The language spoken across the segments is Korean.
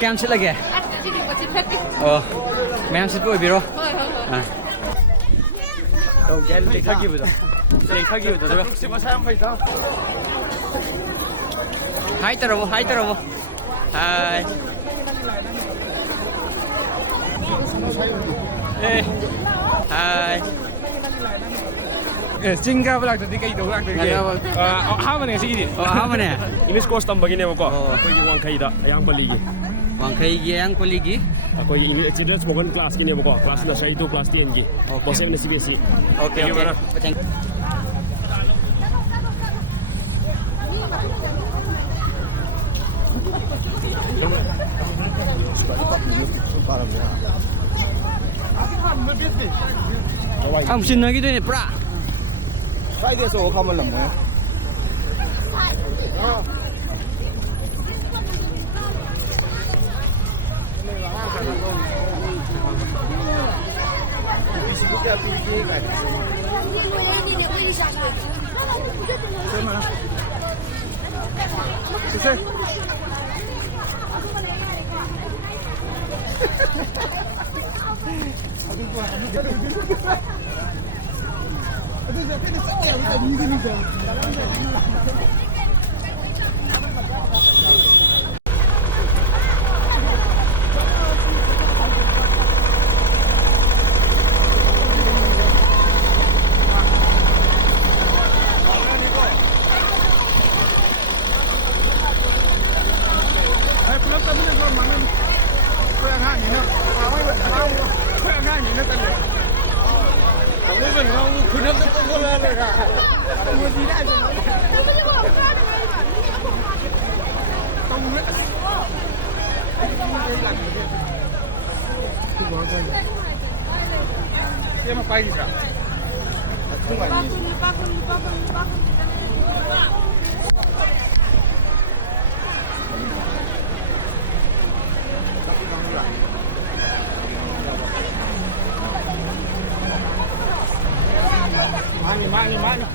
Kem sit lagi? Mayam sit po biro. 레이카기보다 내가 혹시 사양 파이터 Hai terus, hai terus. Hai. Hai. 징가블락 또 니가 이도 블락 되게 하면은 시기디 Hamane. 이미스 코스 담박이네고 거기 왕카이다 양벌리기 Wangkai gi yang koligi. 거기 이미 children's program class 기네고 class 나 사이도 class 10기 버세는 CBSE Okay, okay. Thank Ang sin lagi tu ni, pra. 사이드에서 가면 뭐야 Siapa pagi sah? Mani.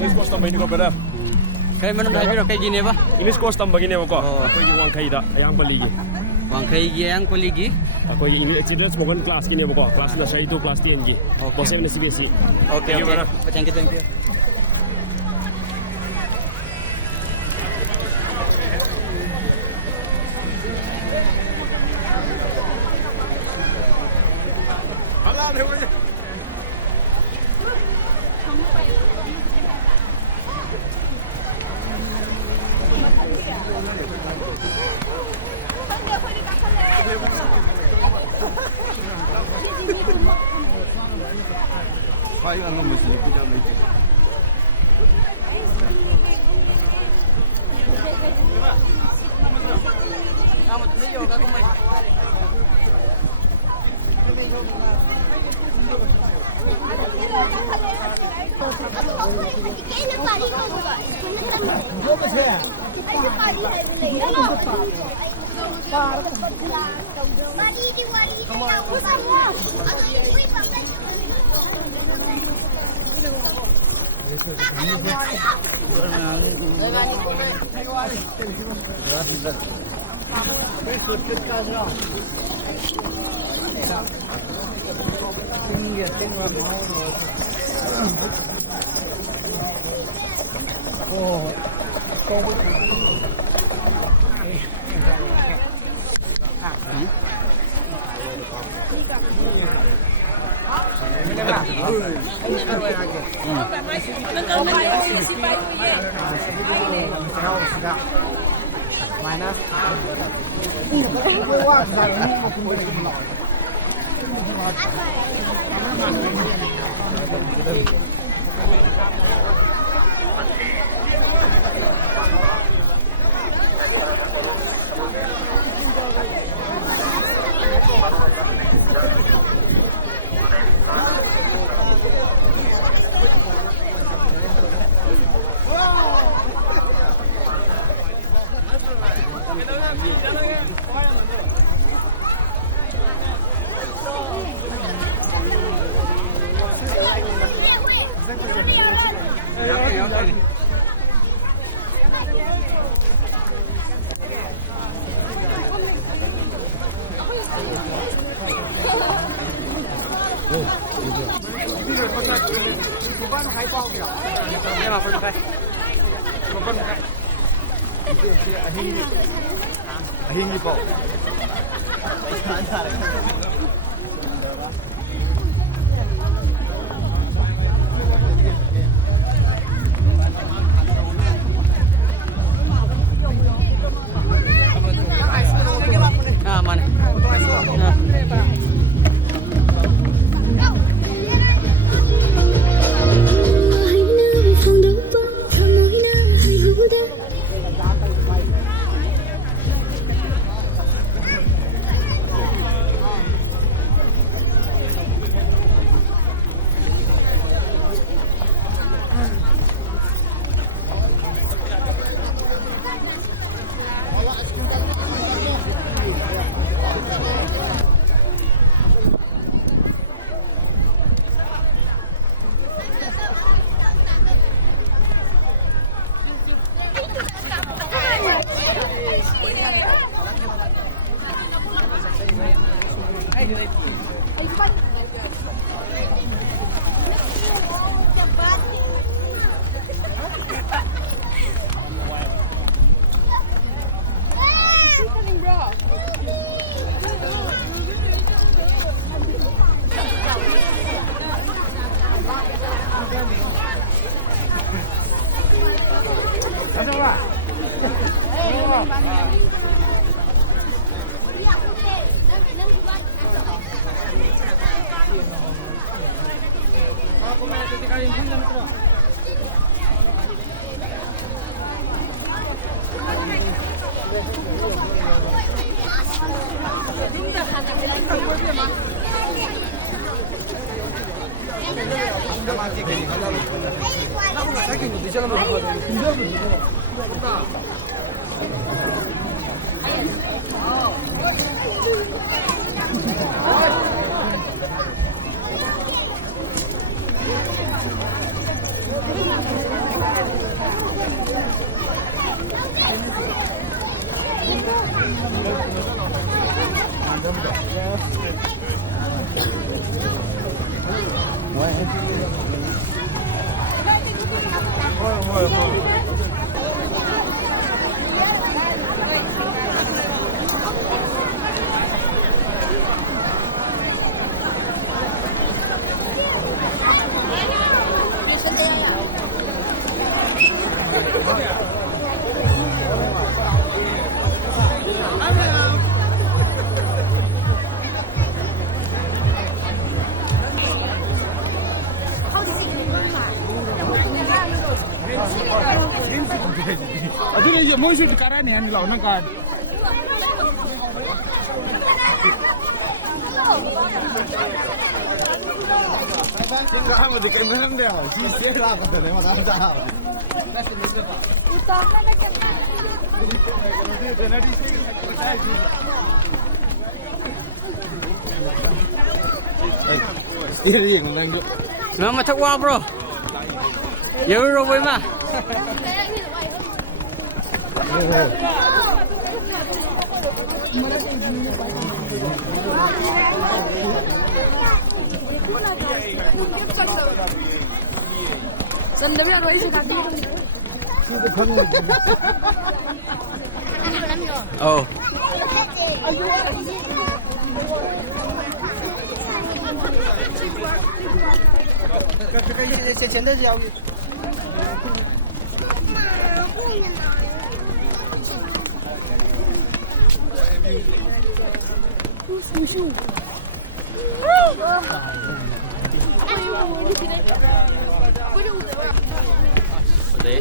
Imis course tambah ini kau berapa? Kaya man dai biro kay gini ba? Imis course tambah ini kau. Kogi Wangkaida yang berligi. Wangkai gi yang koligi. Kogi ini children's program class gini kau. Class na sahido class 10기. 버세는 CBSE Okay, okay. Thank you. Kayu angam mesti tidak lagi. Kamu tu yoga kau mai. Em mà phân khai. Hindi po. À mà này. Aduh ini mau sih sekarang nih yang lawan kan. Tinggal kamu di kemenang deh, sih lah kata dia mah dah. Steering lang. Mama chắc qua bro. Nhớ rồi với mà. Sân đấy rồi sẽ đi. Ồ. Trên đó giao. Đấy.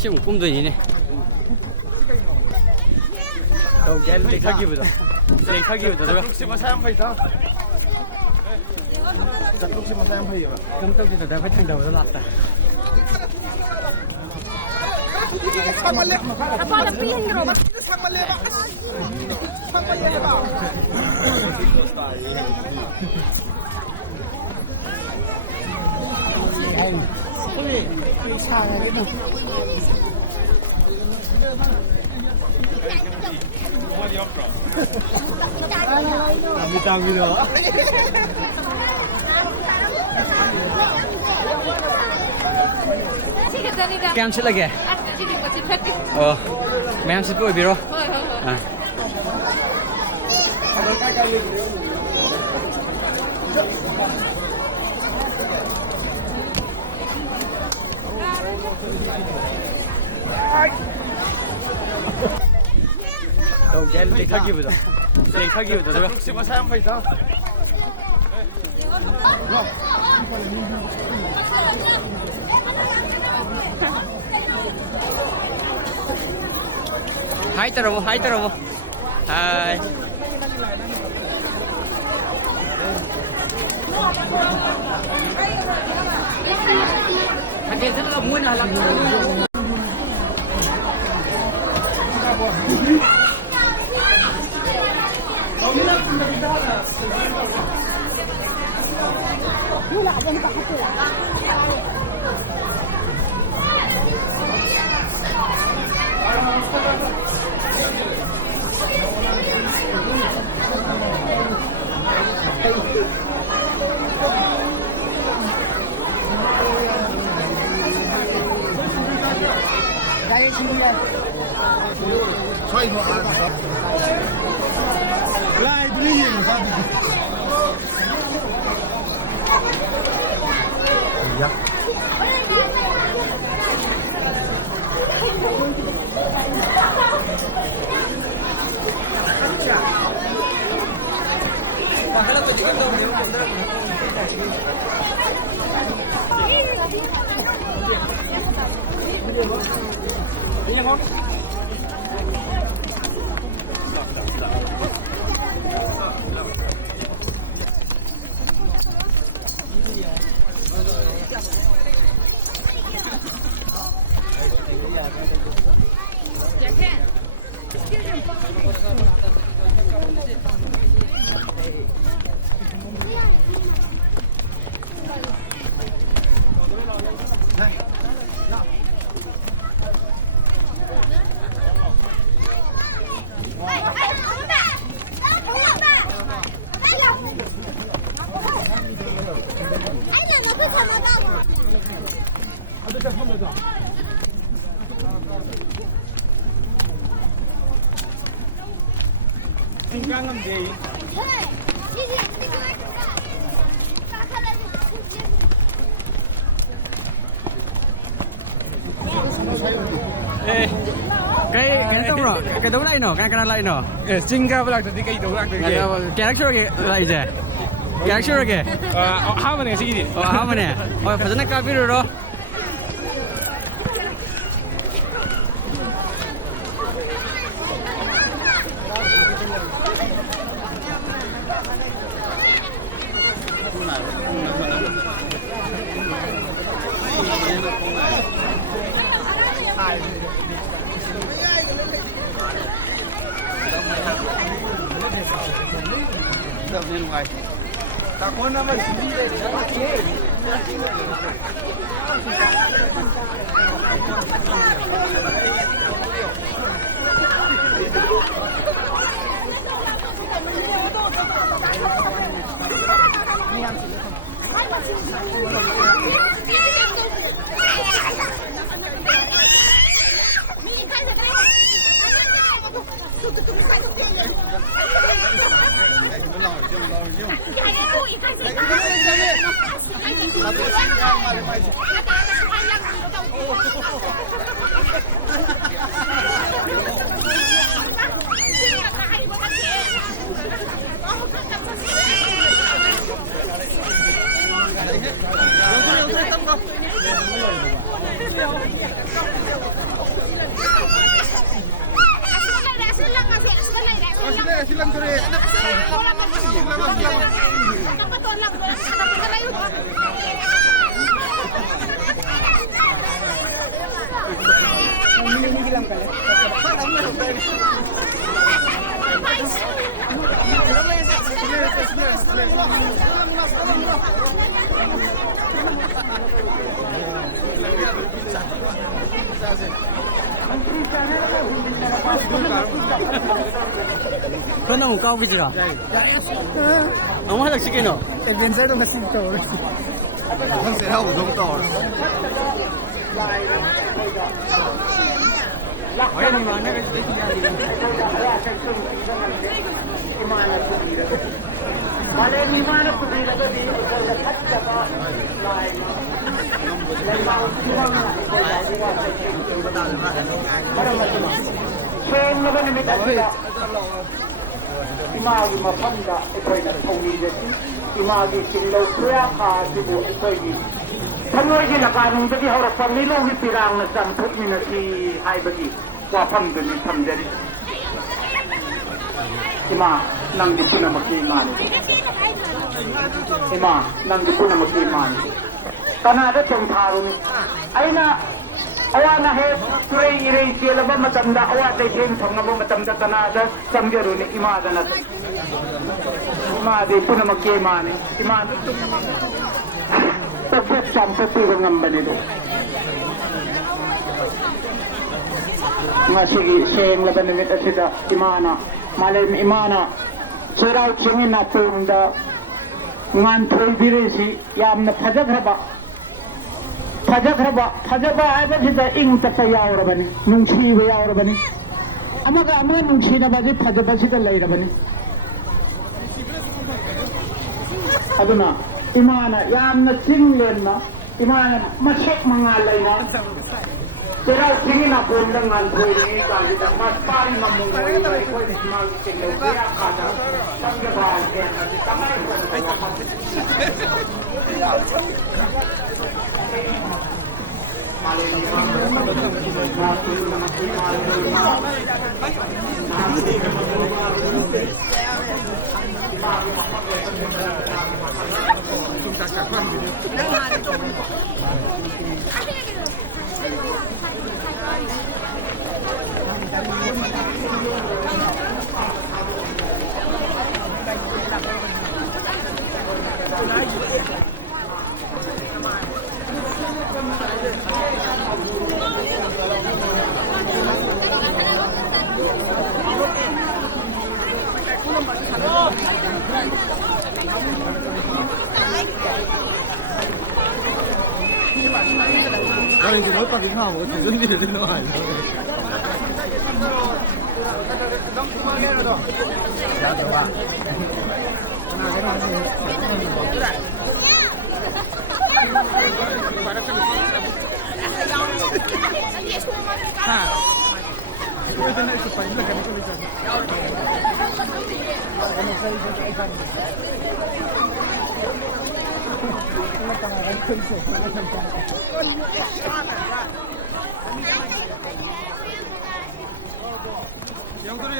지금 꿈도 이네. 레이카기보다 내가. 혹시 뭐 사용 파이터? 혹시 뭐 사양 파이요? 금떡지도 내가 훨씬 더 올랐다. Apa lebih yang gerobak? Kem chít lagi. Mấy em chít bụi bì rồi. Đâu gel đi khắc gì vậy? Đi khắc gì vậy? 혹시 뭐 사양 파이다? Hai terus, hai terus. Hai. Pakai itu lah mudah lah. 저희 뭐 알아서. 라이 들리는 거 인간은 돼. Cái tông rồi, cái đấu này nó, cái này nó. Singa pala tadi kai dong lak Cái character cái lại je. Character cái. Haman yang segini. Apa mana? Oh, pasal nak biru ro. Được nên ngoài. Ta có nó mà silang kore. Kenapa tuan lang? 그건 너무 까우기지라. 너무 하자 시키노. adventure masih tahu. Kan saya tahu dong tau. Ayah ni mana kan sudah jadi. 이마기 마판다 에코이나 통리제시 이마기 징로 프야카 지부 에코이기 선월기 나가는데기 허락 판리로 휘피랑 남 푸미나시 하이버기 와판근이 탐제리 이마 낭기 푸나마키 이마니 이마 낭기 푸나마키 이마니 까나다 정타루니 아이나 awana he turay irey sila ba matanda awa tay siyang thong ba matanda tanada samjaro ni imada na imada po na magkemani imada tapos sampo tirong ang banilo nga sige siyang laban nimit at sida imana malayim imana siraw singin na tunda ngan toy biresi yam na pajagraba 파자바 아버지가 잉따빠 야오라바니 농치가 야오라바니 아마가 농치나 바지 파자바시가 라이라바니 아두나 이마나 얌나 징렌나 이마나 마색 망알라이나 제가 징이나 본당한 보이니 가지다 마스파리 mamung고이 이거 스마일 징레 가다 상겨바할 때 가만히 나 이제 몇 바퀴 하고 대전비를 들어가요. 영들